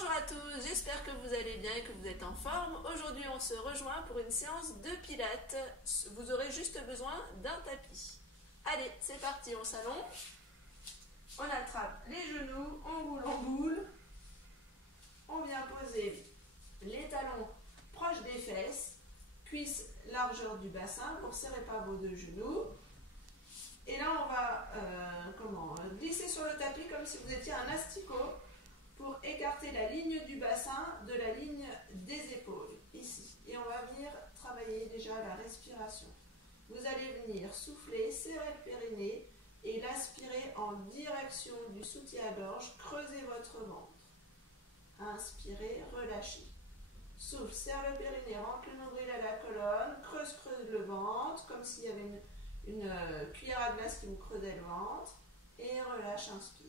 Bonjour à tous, j'espère que vous allez bien et que vous êtes en forme. Aujourd'hui, on se rejoint pour une séance de pilates. Vous aurez juste besoin d'un tapis. Allez, c'est parti, on s'allonge. On attrape les genoux, on roule en boule. On vient poser les talons proches des fesses, cuisses largeur du bassin, vous ne serrez pas vos deux genoux. Et là, on va glisser sur le tapis comme si vous étiez un asticot pour écarter la ligne du bassin de la ligne des épaules, ici. Et on va venir travailler déjà la respiration. Vous allez venir souffler, serrer le périnée et l'aspirer en direction du soutien-gorge. Creusez votre ventre. Inspirez, relâchez. Souffle, serre le périnée, rentre le nombril à la colonne, creuse le ventre, comme s'il y avait une cuillère à glace qui vous creusait le ventre. Et relâche, inspire.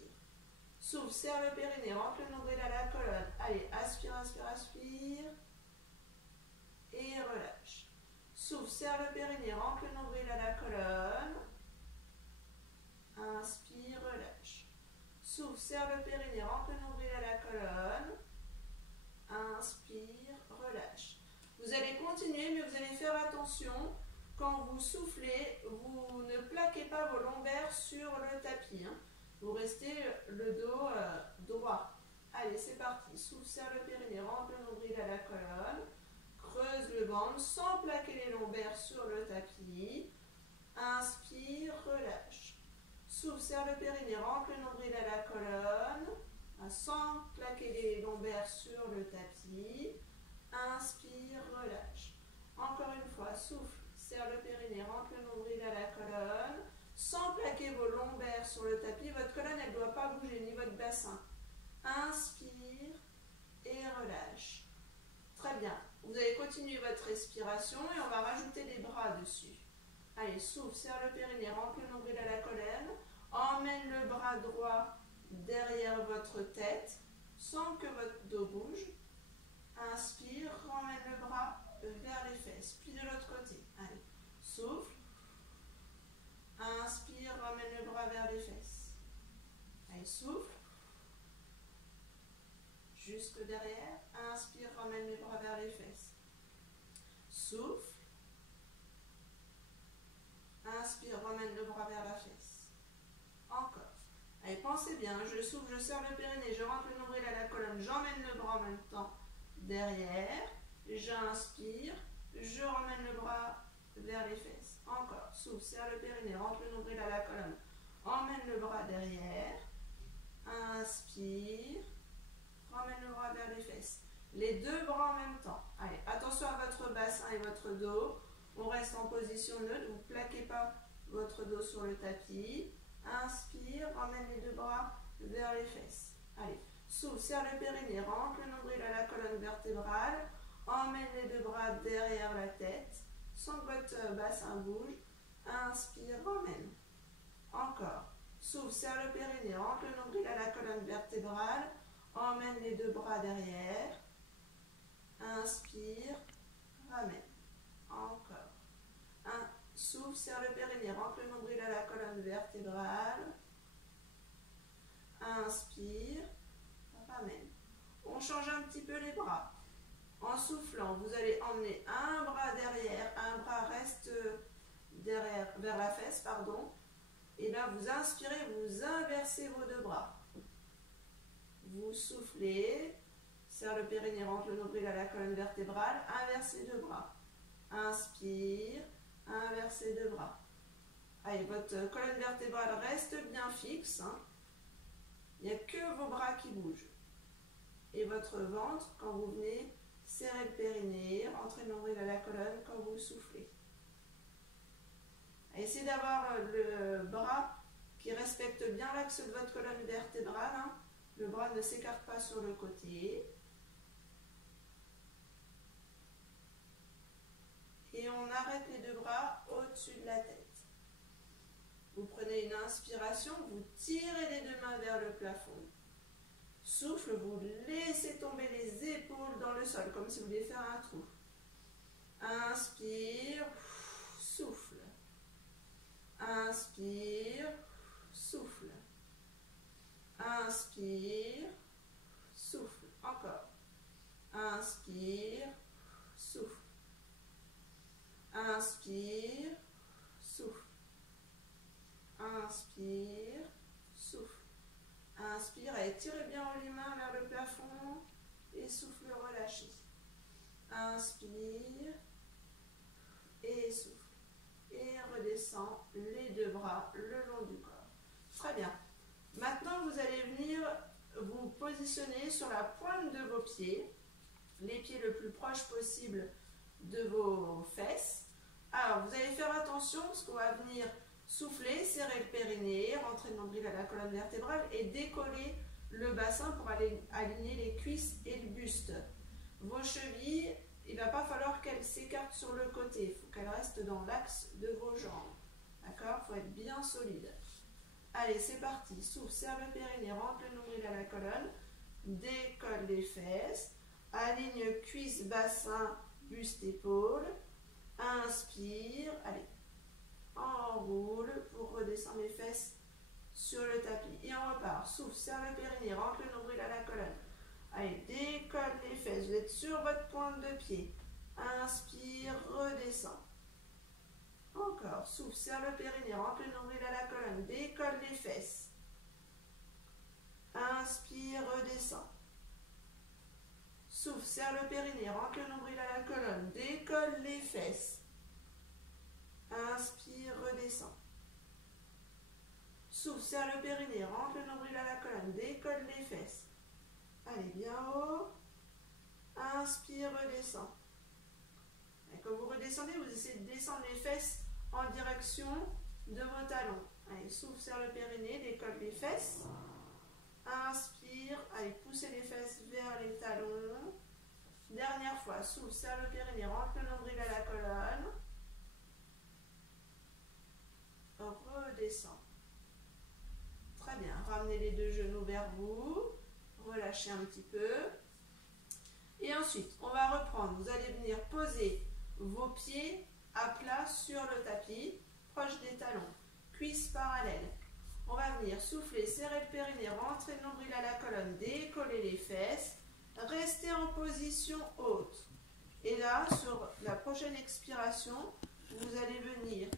Souffle, serre le périnée, rentre le nombril à la colonne. Allez, aspire, inspire, aspire. Et relâche. Souffle, serre le périnée, rentre le nombril à la colonne. Inspire, relâche. Souffle, serre le périnée, rentre le nombril à la colonne. Inspire, relâche. Vous allez continuer, mais vous allez faire attention. Quand vous soufflez, vous ne plaquez pas vos lombaires sur le tapis. Vous restez le dos droit. Allez, c'est parti. Souffle, serre le périnée, rentre le nombril à la colonne. Creuse le ventre sans plaquer les lombaires sur le tapis. Inspire, relâche. Souffle, serre le périnée, rentre le nombril à la colonne. Sans plaquer les lombaires sur le tapis. Inspire, relâche. Encore une fois, souffle, serre le périnée, rentre le nombril à la colonne. Sans plaquer vos lombaires sur le tapis, votre colonne elle ne doit pas bouger, ni votre bassin. Inspire et relâche. Très bien. Vous allez continuer votre respiration et on va rajouter les bras dessus. Allez, souffle, serre le périnée, rentre le nombril à la colonne. Emmène le bras droit derrière votre tête sans que votre dos bouge. Inspire, ramène le bras vers les fesses. Puis de l'autre côté. Allez, souffle. Inspire, ramène le bras vers les fesses. Allez, souffle. Jusque derrière. Inspire, ramène les bras vers les fesses. Souffle. Inspire, ramène le bras vers la fesse. Encore. Allez, pensez bien. Je souffle, je serre le périnée, je rentre le nombril à la colonne, j'emmène le bras en même temps derrière. J'inspire, je ramène le bras vers les fesses. Encore. Souffle, serre le périnée, rentre le nombril à la colonne. Emmène le bras derrière. Inspire. Ramène le bras vers les fesses. Les deux bras en même temps. Allez, attention à votre bassin et votre dos. On reste en position neutre. Vous ne plaquez pas votre dos sur le tapis. Inspire. Ramène les deux bras vers les fesses. Allez. Souffle, serre le périnée, rentre le nombril à la colonne vertébrale. Emmène les deux bras derrière la tête. Sans que votre bassin bouge. Inspire, ramène. Encore. Souffle, serre le périnée, rentre le nombril à la colonne vertébrale. Emmène les deux bras derrière. Inspire, ramène. Encore. Souffle, serre le périnée, rentre le nombril à la colonne vertébrale. Inspire, ramène. On change un petit peu les bras. En soufflant, vous allez emmener un bras derrière, un bras reste derrière, vers la fesse, pardon. Et là, vous inspirez, vous inversez vos deux bras. Vous soufflez, serre le périnée, rentre le nombril à la colonne vertébrale, inversez deux bras. Inspire, inversez deux bras. Allez, votre colonne vertébrale reste bien fixe. Il n'y a que vos bras qui bougent. Et votre ventre, quand vous venez serrer le périnée, rentrez le nombril à la colonne quand vous soufflez. Essayez d'avoir le bras qui respecte bien l'axe de votre colonne vertébrale. Le bras ne s'écarte pas sur le côté. Et on arrête les deux bras au-dessus de la tête. Vous prenez une inspiration, vous tirez les deux mains vers le plafond. Souffle, vous laissez tomber les épaules dans le sol, comme si vous vouliez faire un trou. Inspire, souffle. Inspire, souffle. Inspire, souffle. Encore. Inspire, souffle. Inspire, souffle. Inspire, souffle. Inspire et tirez bien les mains vers le plafond et souffle, relâchez. Inspire et souffle. Et redescend les deux bras le long du corps. Très bien. Maintenant, vous allez venir vous positionner sur la pointe de vos pieds, les pieds le plus proche possible de vos fesses. Alors, vous allez faire attention parce qu'on va venir souffler, serrer le périnée, rentrer le nombril à la colonne vertébrale et décoller le bassin pour aller aligner les cuisses et le buste. Vos chevilles, il ne va pas falloir qu'elles s'écartent sur le côté, il faut qu'elles restent dans l'axe de vos jambes. D'accord? Il faut être bien solide. Allez, c'est parti. Souffle, serre le périnée, rentre le nombril à la colonne, décolle les fesses, aligne cuisses, bassin, buste, épaule. Inspire, allez, enroule pour redescendre les fesses sur le tapis. Et on repart. Souffle, serre le périnée, rentre le nombril à la colonne. Allez, décolle les fesses. Vous êtes sur votre pointe de pied. Inspire, redescend. Encore. Souffle, serre le périnée, rentre le nombril à la colonne. Décolle les fesses. Inspire, redescend. Souffle, serre le périnée, rentre le nombril à la colonne. Décolle les fesses. Inspire, redescend. Souffle, serre le périnée, rentre le nombril à la colonne. Décolle les fesses. Allez, bien haut. Inspire, redescend. Et quand vous redescendez, vous essayez de descendre les fesses en direction de vos talons. Allez, souffle, serre le périnée, décolle les fesses. Inspire, allez, poussez les fesses vers les talons. Dernière fois, souffle, serre le périnée, rentre le nombril à la colonne. Redescend. Très bien, ramenez les deux genoux vers vous. Relâchez un petit peu. Et ensuite, on va reprendre. Vous allez venir poser vos pieds à plat sur le tapis, proche des talons. Cuisses parallèles. On va venir souffler, serrer le périnée, rentrer le nombril à la colonne, décoller les fesses. Restez en position haute. Et là, sur la prochaine expiration, vous allez venir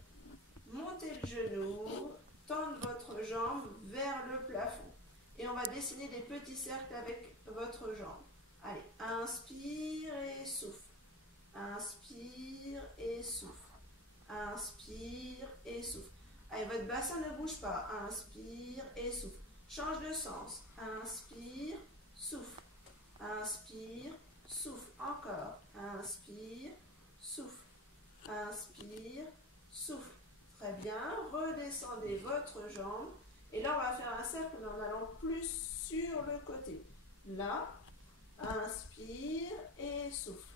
monter le genou, tendre votre jambe vers le plafond. Et on va dessiner des petits cercles avec votre jambe. Allez, inspire et souffle. Inspire et souffle. Inspire et souffle. Allez, votre bassin ne bouge pas. Inspire et souffle. Change de sens. Inspire, souffle. Inspire, souffle. Encore. Inspire, souffle. Inspire, souffle. Très bien. Redescendez votre jambe. Et là, on va faire un cercle en allant plus sur le côté. Là, inspire et souffle.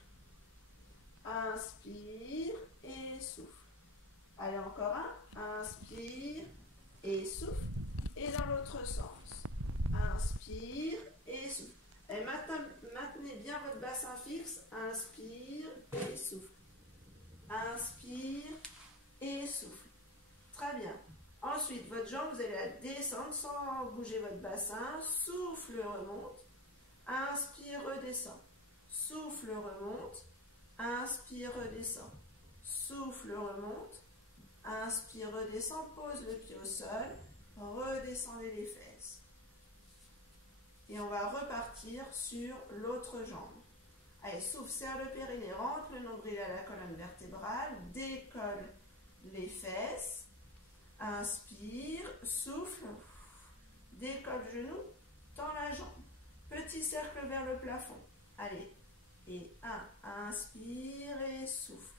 Inspire et souffle. Allez, encore un. Inspire et souffle. Et dans l'autre sens. Inspire et souffle. Et maintenez bien votre bassin fixe. Inspire et souffle. Inspire et souffle. Très bien. Ensuite, votre jambe, vous allez la descendre sans bouger votre bassin. Souffle, remonte. Inspire, redescend. Souffle, remonte. Inspire, redescend. Souffle, remonte. Inspire, redescend. Pose le pied au sol. Redescendez les fesses. Et on va repartir sur l'autre jambe. Allez, souffle, serre le périnée, rentre le nombril à la colonne vertébrale. Décolle les fesses. Inspire, souffle, décolle le genou, tend la jambe. Petit cercle vers le plafond. Allez, et inspire et souffle.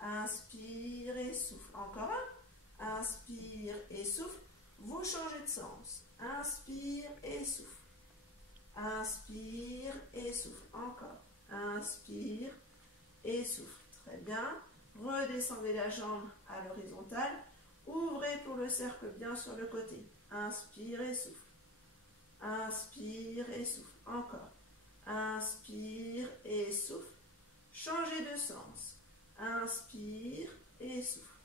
Inspire et souffle. Encore un. Inspire et souffle. Vous changez de sens. Inspire et souffle. Inspire et souffle. Encore. Inspire et souffle. Très bien. Redescendez la jambe à l'horizontale. Ouvrez pour le cercle bien sur le côté. Inspire et souffle. Inspire et souffle. Encore. Inspire et souffle. Changez de sens. Inspire et souffle.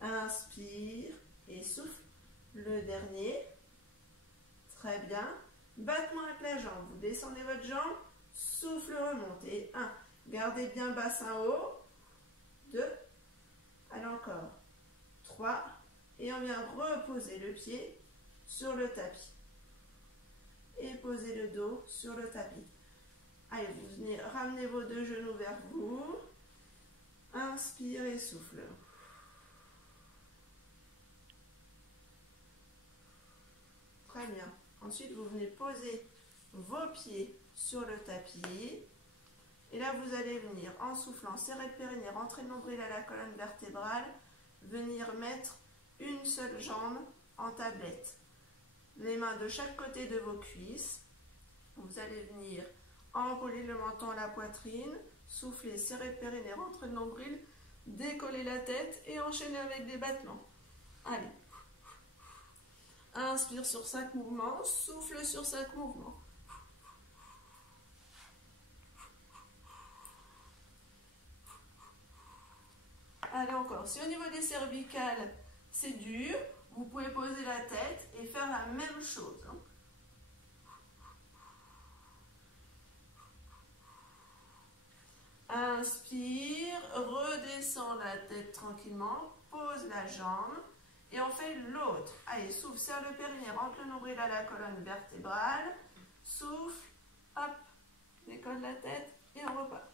Inspire et souffle. Le dernier. Très bien. Battement avec la jambe. Vous descendez votre jambe. souffle, remonte. Et 1, gardez bien bassin haut. 2, allez encore. 3, et on vient reposer le pied sur le tapis. Et poser le dos sur le tapis. Allez, vous venez ramener vos 2 genoux vers vous. Inspire et souffle. Très bien. Ensuite, vous venez poser vos pieds sur le tapis. Et là, vous allez venir, en soufflant, serrer le périnée, rentrer le nombril à la colonne vertébrale, venir mettre une seule jambe en tablette. Les mains de chaque côté de vos cuisses. Vous allez venir enrouler le menton à la poitrine, souffler, serrer le périnée, rentrer le nombril, décoller la tête et enchaîner avec des battements. Allez. Inspire sur 5 mouvements, souffle sur 5 mouvements. Allez encore. Si au niveau des cervicales, c'est dur, vous pouvez poser la tête et faire la même chose. Inspire, redescends la tête tranquillement, pose la jambe et on fait l'autre. Allez, souffle, serre le périnée, rentre le nombril à la colonne vertébrale, souffle, hop, décolle la tête et on repart.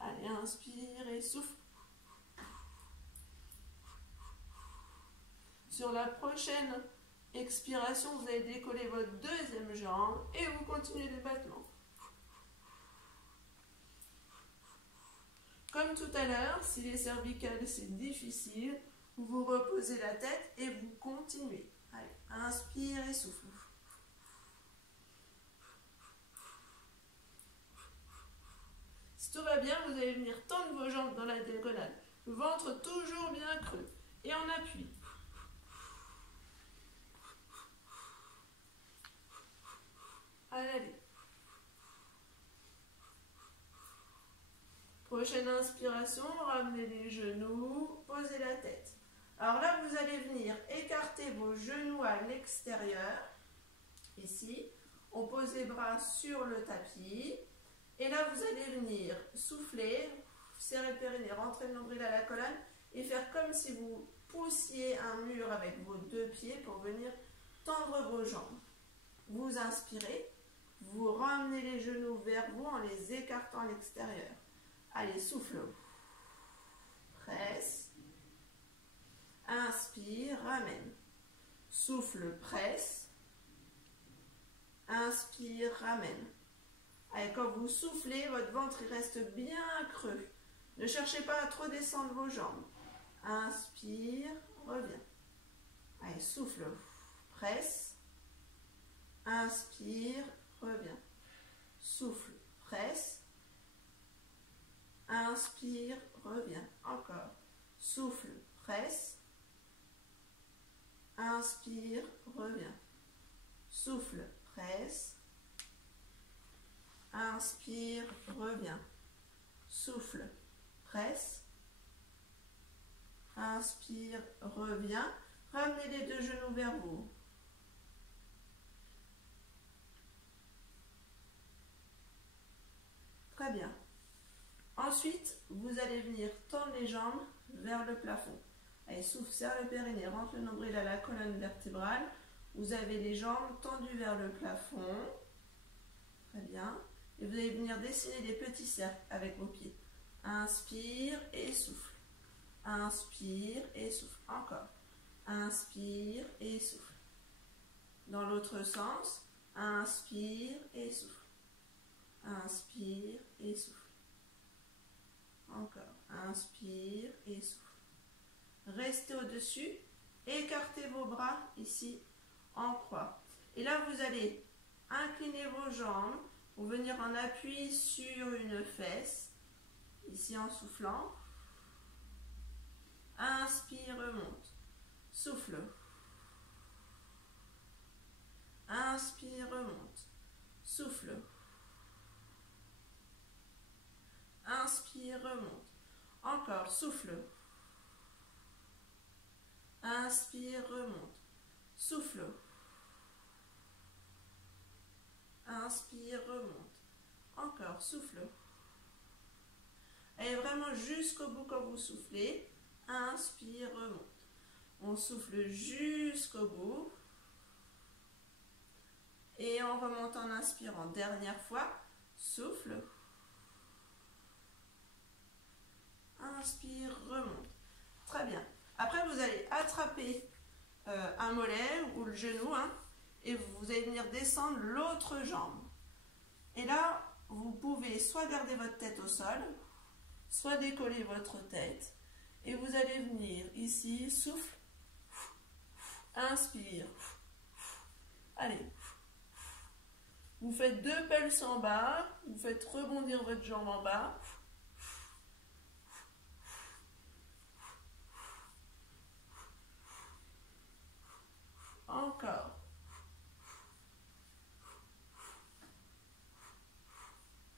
Allez, inspire et souffle. Sur la prochaine expiration, vous allez décoller votre deuxième jambe et vous continuez les battements. Comme tout à l'heure, si les cervicales c'est difficile, vous reposez la tête et vous continuez. Allez, inspire et souffle. Si tout va bien, vous allez venir tendre vos jambes dans la diagonale. Le ventre toujours bien creux. Et on appuie. Allez. Prochaine inspiration, ramenez les genoux, posez la tête. Alors là, vous allez venir écarter vos genoux à l'extérieur. Ici, on pose les bras sur le tapis. Et là, vous allez venir souffler, serrer le périnée, rentrer le nombril à la colonne et faire comme si vous poussiez un mur avec vos 2 pieds pour venir tendre vos jambes. Vous inspirez, vous ramenez les genoux vers vous en les écartant à l'extérieur. Allez, souffle. Presse. Inspire, ramène. Souffle, presse. Inspire, ramène. Allez, quand vous soufflez, votre ventre il reste bien creux. Ne cherchez pas à trop descendre vos jambes. Inspire, reviens. Allez, souffle, presse. Inspire, reviens. Souffle, presse. Inspire, reviens. Encore. Souffle, presse. Inspire, reviens. Souffle, presse. Inspire, reviens. Souffle, presse. Inspire, reviens. Ramenez les 2 genoux vers vous. Très bien. Ensuite, vous allez venir tendre les jambes vers le plafond. Allez, souffle, serre le périnée, rentre le nombril à la colonne vertébrale. Vous avez les jambes tendues vers le plafond. Très bien. Et vous allez venir dessiner des petits cercles avec vos pieds. Inspire et souffle. Inspire et souffle. Encore. Inspire et souffle. Dans l'autre sens, inspire et souffle. Inspire et souffle. Encore. Inspire et souffle. Restez au-dessus. Écartez vos bras ici en croix. Et là, vous allez incliner vos jambes pour venir en appui sur une fesse. Ici en soufflant. Inspire, remonte. Souffle. Inspire, remonte. Souffle. Inspire, remonte. Encore, souffle. Inspire, remonte. souffle. Inspire, remonte. Encore, souffle. Allez vraiment jusqu'au bout quand vous soufflez. Inspire, remonte. On souffle jusqu'au bout. Et on remonte en inspirant. Dernière fois, souffle. Inspire, remonte. Très bien. Après, vous allez attraper un mollet ou le genou, hein, et vous allez venir descendre l'autre jambe. Et là, vous pouvez soit garder votre tête au sol, soit décoller votre tête. Et vous allez venir ici, souffle, inspire. Allez. Vous faites 2 pulses en bas, vous faites rebondir votre jambe en bas. Encore.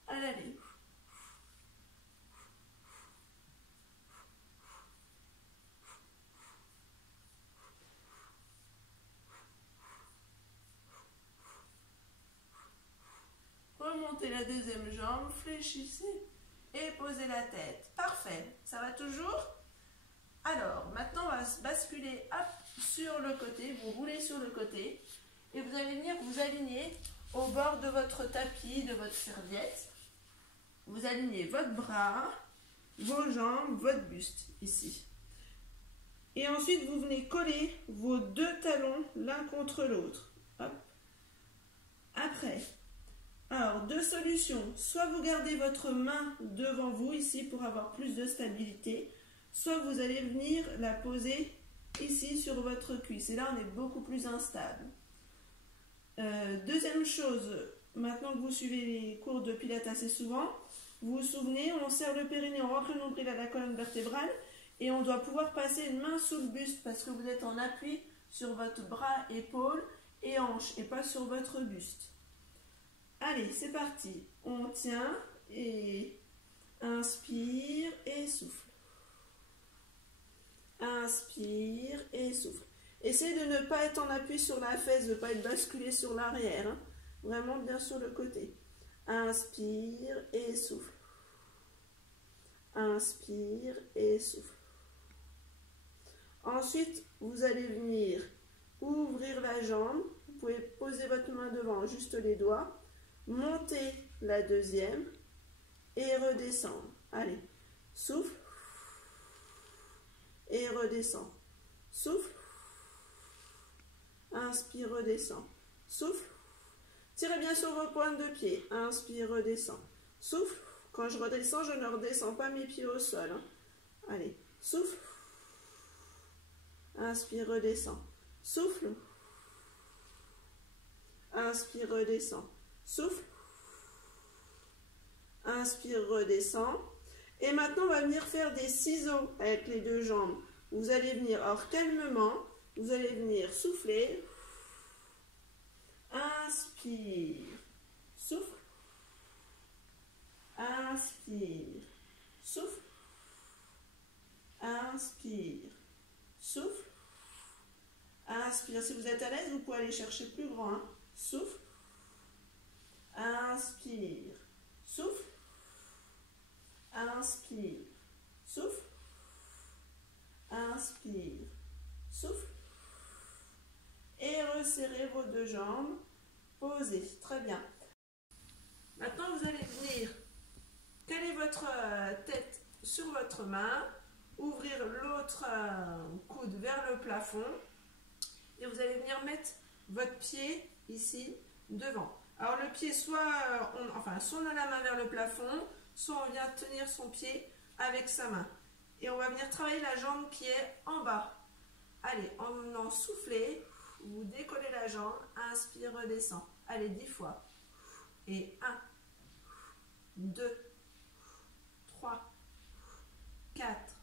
Allez. Remontez la deuxième jambe, fléchissez et posez la tête. Parfait. Ça va toujours? Alors, maintenant, on va se basculer sur le côté. Vous roulez sur le côté et vous allez venir vous aligner au bord de votre tapis, de votre serviette. Vous alignez votre bras, vos jambes, votre buste, ici. Et ensuite, vous venez coller vos 2 talons l'un contre l'autre. Hop. Après, alors, 2 solutions. Soit vous gardez votre main devant vous, ici, pour avoir plus de stabilité. Soit vous allez venir la poser ici sur votre cuisse. Et là, on est beaucoup plus instable. Deuxième chose, maintenant que vous suivez les cours de Pilates assez souvent, vous vous souvenez, on serre le périnée, on rentre le nombril à la colonne vertébrale et on doit pouvoir passer une main sous le buste parce que vous êtes en appui sur votre bras, épaule et hanche et pas sur votre buste. Allez, c'est parti. On tient et inspire et souffle. Inspire et souffle. Essayez de ne pas être en appui sur la fesse, de ne pas être basculé sur l'arrière. Hein. Vraiment bien sur le côté. Inspire et souffle. Inspire et souffle. Ensuite, vous allez venir ouvrir la jambe. Vous pouvez poser votre main devant, juste les doigts. Monter la deuxième et redescendre. Allez, souffle et redescend. Souffle. Inspire, redescend. Souffle. Tirez bien sur vos pointes de pied. Inspire, redescend. Souffle. Quand je redescends, je ne redescends pas mes pieds au sol. Hein. Allez, souffle. Inspire, redescend. Souffle. Inspire, redescend. Souffle. Inspire, redescend. Et maintenant, on va venir faire des ciseaux avec les 2 jambes. Vous allez venir, alors calmement, vous allez venir souffler. Inspire. Souffle. Inspire. Souffle. Inspire. Souffle. Inspire. Si vous êtes à l'aise, vous pouvez aller chercher plus grand. Hein. Souffle. Inspire. Souffle. Inspire. Souffle. Inspire. Souffle. Et resserrez vos 2 jambes. Posez. Très bien. Maintenant, vous allez venir caler votre tête sur votre main. Ouvrir l'autre coude vers le plafond. Et vous allez venir mettre votre pied ici devant. Alors le pied, soit on a la main vers le plafond, soit on vient tenir son pied avec sa main. Et on va venir travailler la jambe qui est en bas. Allez, en soufflez, vous décollez la jambe, inspire, redescend. Allez, 10 fois. Et 1, 2, 3, 4,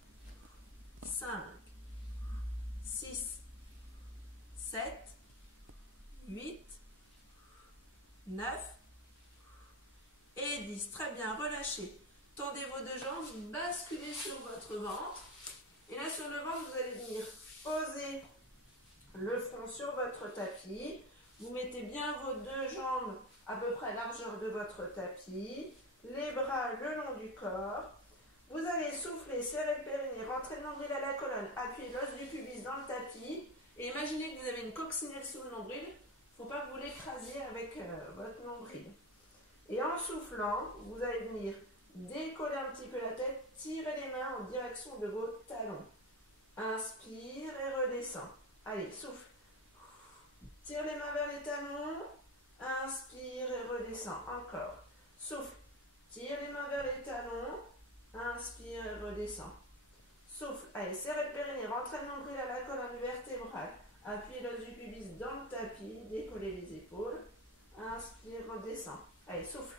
5, 6, 7, 8, 9 et 10. Très bien, relâchez. Tendez vos 2 jambes, basculez sur votre ventre. Et là, sur le ventre, vous allez venir poser le front sur votre tapis. Vous mettez bien vos deux jambes à peu près à la largeur de votre tapis, les bras le long du corps. Vous allez souffler, serrer le périnée, rentrer le nombril à la colonne, appuyer l'os du pubis dans le tapis et imaginez que vous avez une coccinelle sous le nombril. Il ne faut pas que vous l'écrasiez avec votre nombril. Et en soufflant, vous allez venir décoller un petit peu la tête, tirer les mains en direction de vos talons. Inspire et redescend. Allez, souffle. Tire les mains vers les talons. Inspire et redescend. Encore. Souffle. Tire les mains vers les talons. Inspire et redescend. Souffle. Allez, serrez le périnée. Rentrez le nombril à la colonne vertébrale. Appuyez l'os du pubis dans le tapis. Décollez les épaules. Inspire, redescend. Allez, souffle.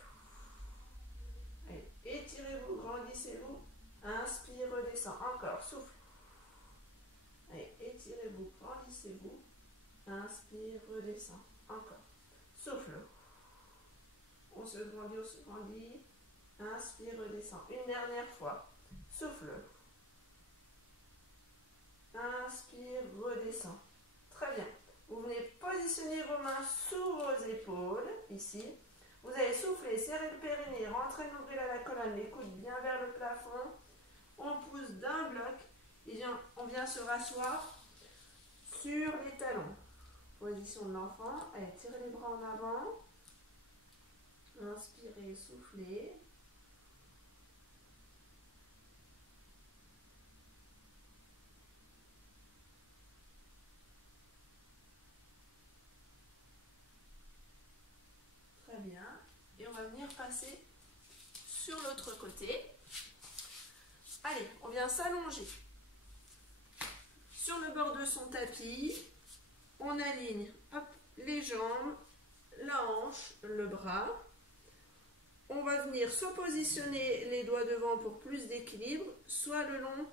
Allez, étirez-vous, grandissez-vous. Inspire, redescend. Encore. Souffle. Allez, étirez-vous, grandissez-vous. Inspire, redescend. Encore. Souffle. On se grandit. Inspire, redescend. Une dernière fois. Souffle. Inspire, redescend. Très bien. Vous venez positionner vos mains sous vos épaules, ici. Vous allez souffler, serrer le périnée, rentrer le nombril à la colonne, les coudes bien vers le plafond. On pousse d'un bloc et on vient se rasseoir sur les talons. Position de l'enfant. Allez, tirez les bras en avant. Inspirez, soufflez. Très bien. Et on va venir passer sur l'autre côté. Allez, on vient s'allonger sur le bord de son tapis. On aligne hop, les jambes, la hanche, le bras. On va venir soit positionner les doigts devant pour plus d'équilibre, soit le long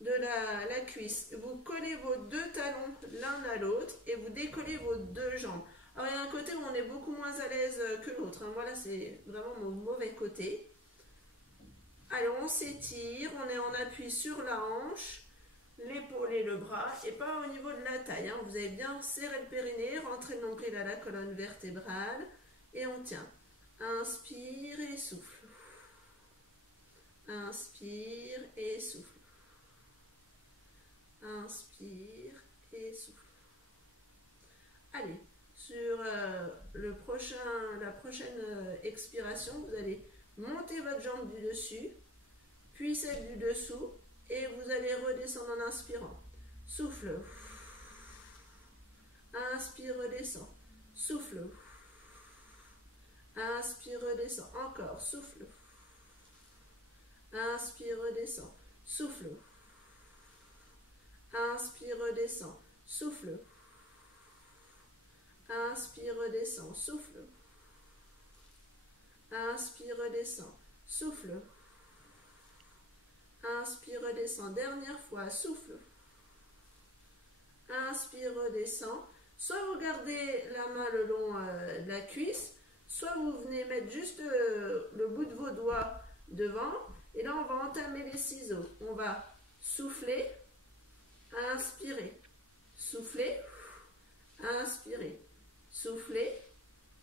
de la cuisse. Vous collez vos deux talons l'un à l'autre et vous décollez vos deux jambes. Alors il y a un côté où on est beaucoup moins à l'aise que l'autre. Hein. Voilà, c'est vraiment mon mauvais côté. Allez, on s'étire, on est en appui sur la hanche, l'épaule et le bras, et pas au niveau de la taille. Hein. Vous avez bien serré le périnée, rentré le nombril à la colonne vertébrale, et on tient. Inspire et souffle. Inspire et souffle. Inspire et souffle. Allez, sur la prochaine expiration, vous allez monter votre jambe du dessus, puis celle du dessous, et vous allez redescendre en inspirant. Souffle. Inspire, redescend. Souffle. Inspire, redescend. Encore. Souffle. Inspire, redescend. Souffle. Inspire, redescend. Souffle. Inspire, redescend. Souffle. Inspire, redescend. Souffle. Inspire, redescend. Dernière fois. Souffle. Inspire, redescend. Soit vous gardez la main le long de la cuisse, soit vous venez mettre juste le bout de vos doigts devant. Et là, on va entamer les ciseaux. On va souffler, inspirer, souffler, inspirer, souffler,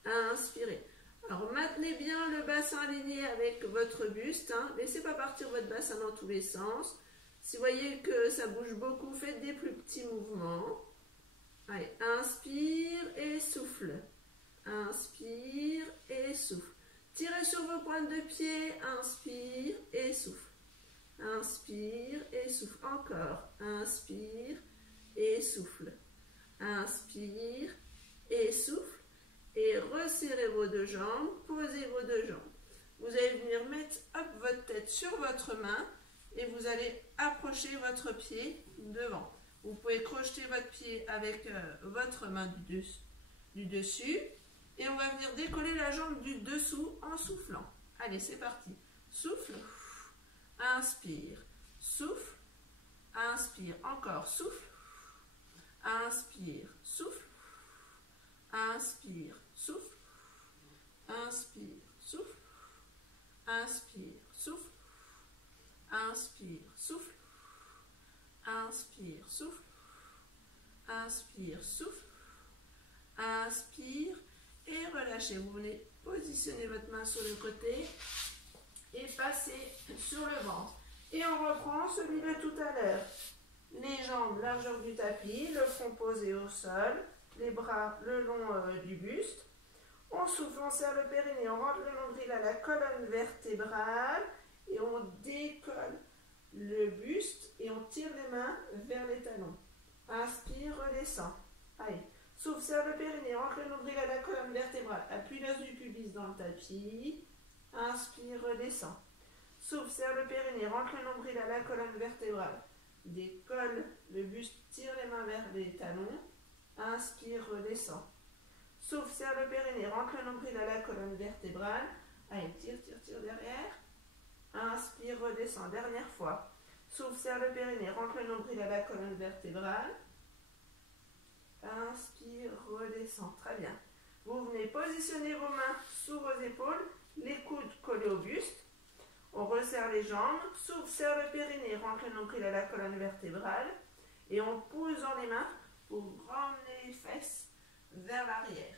inspirer. Alors, maintenez bien le bassin aligné avec votre buste. Hein. Laissez pas partir votre bassin dans tous les sens. Si vous voyez que ça bouge beaucoup, faites des plus petits mouvements. Allez, inspire et souffle. Inspire et souffle. Tirez sur vos pointes de pied. Inspire et souffle. Inspire et souffle. Encore. Inspire et souffle. Inspire et souffle. Et resserrez vos deux jambes. Posez vos deux jambes. Vous allez venir mettre hop, votre tête sur votre main et vous allez approcher votre pied devant. Vous pouvez crocheter votre pied avec votre main du dessus. Et on va venir décoller la jambe du dessous en soufflant. Allez, c'est parti. Souffle. Inspire. Souffle. Inspire. Encore. Souffle. Inspire. Souffle. Inspire. Souffle. Inspire. Souffle. Inspire. Souffle. Inspire. Souffle. Inspire. Souffle. Inspire, souffle. Inspire et relâchez. Vous venez positionner votre main sur le côté et passer sur le ventre. Et on reprend celui de tout à l'heure. Les jambes largeur du tapis, le front posé au sol, les bras le long du buste. On souffle, on serre le périnée, on rentre le nombril à la colonne vertébrale et on décolle le buste et on tire les mains vers les talons. Inspire, redescend. Allez, souffle, serre le périnée, rentre le nombril à la colonne vertébrale, appuie l'os du pubis dans le tapis. Inspire, redescend. Souffle, serre le périnée, rentre le nombril à la colonne vertébrale. Décolle le buste, tire les mains vers les talons. Inspire, redescend. Souffle, serre le périnée, rentre le nombril à la colonne vertébrale. Allez, tire, tire, tire derrière. Inspire, redescend. Dernière fois. Souffle, serre le périnée, rentre le nombril à la colonne vertébrale. Inspire, redescend. Très bien. Vous venez positionner vos mains sous vos épaules, les coudes collés au buste. On resserre les jambes, souffle, serre le périnée, rentre le nombril à la colonne vertébrale. Et on pousse dans les mains pour ramener les fesses vers l'arrière.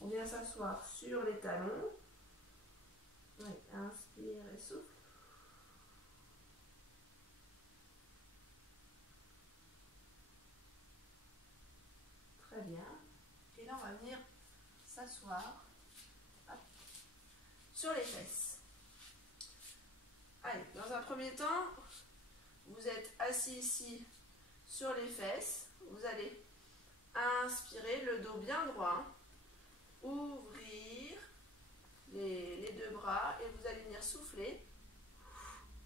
On vient s'asseoir sur les talons. Oui, inspire et souffle. Très bien. Et là, on va venir s'asseoir sur les fesses. Allez, dans un premier temps, vous êtes assis ici sur les fesses. Vous allez inspirer, le dos bien droit. Ouvrir les deux bras et vous allez venir souffler.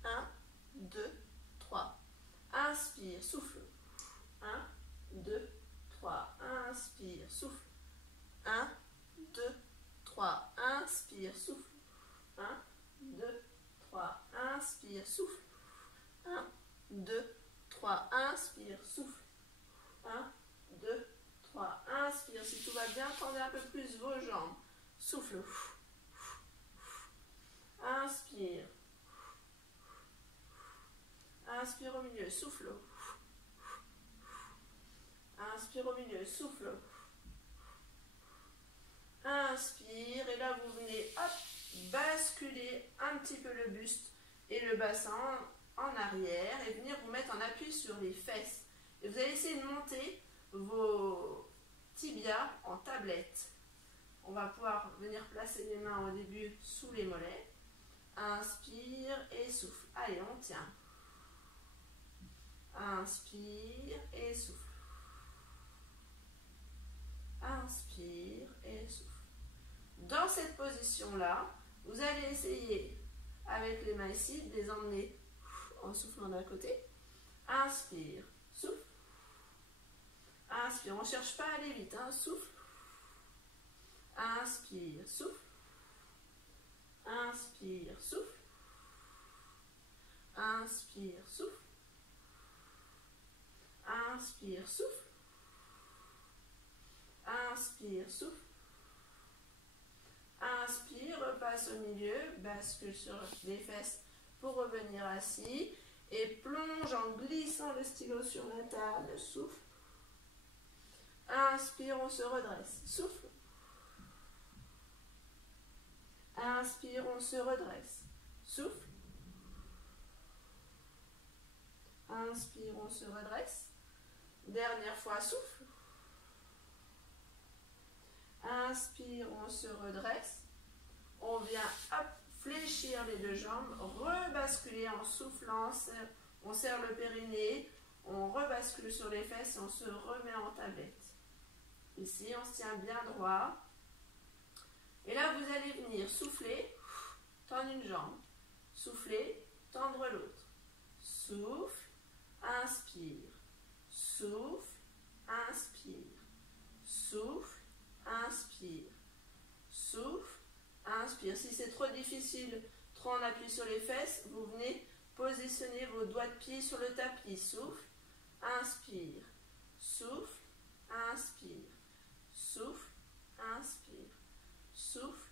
1, 2, 3. Inspire, souffle. 1, 2, 3. Inspire, souffle. 1, 2, 3. Inspire, souffle. 1, 2, 3. Inspire, souffle. 1, 2, 3. Inspire, souffle. 1, 2, 3. Inspire. Si tout va bien, tendez un peu plus vos jambes. Souffle. Inspire. Inspire au milieu. Souffle. Inspire au milieu. Souffle. Inspire. Et là, vous venez basculer un petit peu le buste et le bassin en arrière et venir vous mettre en appui sur les fesses. Et vous allez essayer de monter vos tibias en tablette. On va pouvoir venir placer les mains au début sous les mollets. Inspire et souffle. Allez, on tient. Inspire et souffle. Inspire et souffle. Dans cette position-là, vous allez essayer, avec les mains ici, de les emmener en soufflant d'un côté. Inspire, souffle. Inspire, on ne cherche pas à aller vite, hein. Souffle. Inspire, souffle. Inspire, souffle. Inspire, souffle. Inspire, souffle. Inspire, souffle. Inspire, repasse au milieu, bascule sur les fesses pour revenir assis et plonge en glissant le stylo sur la table. Souffle. Inspire, on se redresse. Souffle. Inspire, on se redresse. Souffle. Inspire, on se redresse. Dernière fois, souffle. Inspire, on se redresse. On vient fléchir les deux jambes, rebasculer en soufflant. On serre le périnée, on rebascule sur les fesses et on se remet en tablette. Ici, on se tient bien droit. Et là, vous allez venir souffler, tendre une jambe. Souffler, tendre l'autre. Souffle, inspire. Souffle, inspire. Souffle, inspire. Souffle, inspire. Si c'est trop difficile, trop en appui sur les fesses, vous venez positionner vos doigts de pied sur le tapis. Souffle, inspire. Souffle, inspire. Souffle, inspire. Souffle,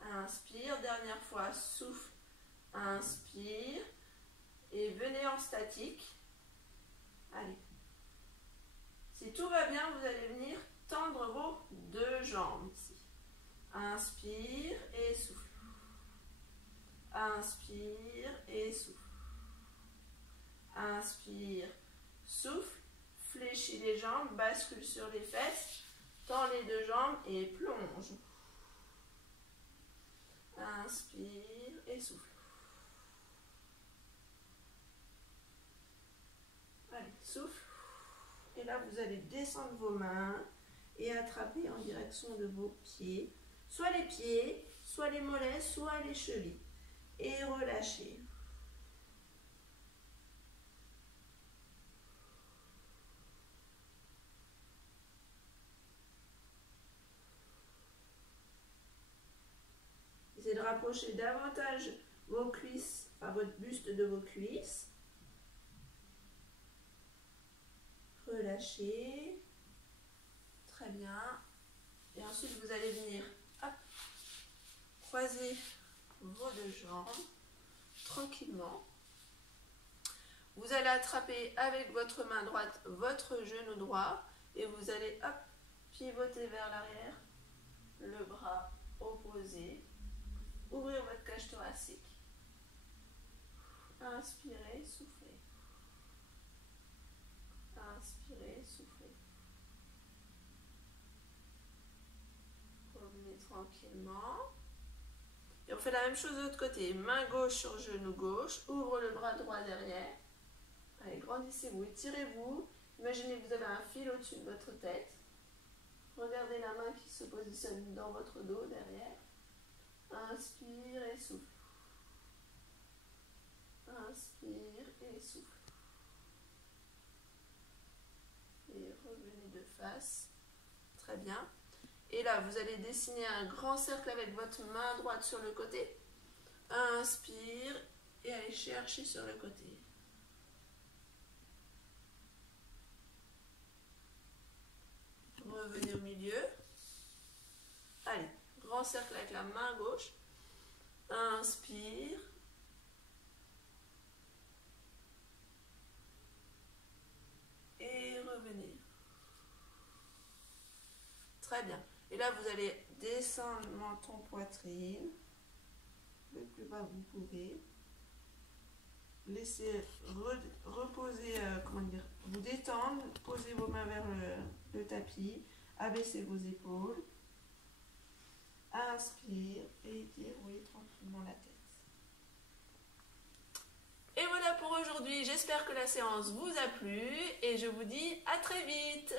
inspire. Dernière fois, souffle, inspire. Et venez en statique. Allez. Si tout va bien, vous allez venir tendre vos deux jambes ici. Inspire et souffle. Inspire et souffle. Inspire, souffle, fléchis les jambes, bascule sur les fesses, tends les deux jambes et plonge. Inspire et souffle. Allez, souffle. Et là, vous allez descendre vos mains et attraper en direction de vos pieds. Soit les pieds, soit les mollets, soit les chevilles. Et relâchez. Essayez de rapprocher davantage vos cuisses, enfin votre buste de vos cuisses. Relâchez. Très bien. Et ensuite, vous allez venir croiser vos deux jambes tranquillement. Vous allez attraper avec votre main droite votre genou droit et vous allez pivoter vers l'arrière, le bras opposé. Ouvrez votre cage thoracique. Inspirez, soufflez. Inspirez, soufflez. Revenez tranquillement. Et on fait la même chose de l'autre côté. Main gauche sur genou gauche. Ouvre le bras droit derrière. Allez, grandissez-vous, étirez-vous. Imaginez que vous avez un fil au-dessus de votre tête. Regardez la main qui se positionne dans votre dos derrière. Inspire et souffle. Inspire et souffle. Et revenez de face. Très bien. Et là, vous allez dessiner un grand cercle avec votre main droite sur le côté. Inspire et allez chercher sur le côté. Revenez au milieu. Allez, grand cercle avec la main gauche. Inspire. Et revenez. Très bien. Et là, vous allez descendre le menton poitrine. Le plus bas vous pouvez. Laissez reposer, vous détendre. Posez vos mains vers le tapis. Abaissez vos épaules. Inspire et déroulez tranquillement la tête. Et voilà pour aujourd'hui. J'espère que la séance vous a plu et je vous dis à très vite.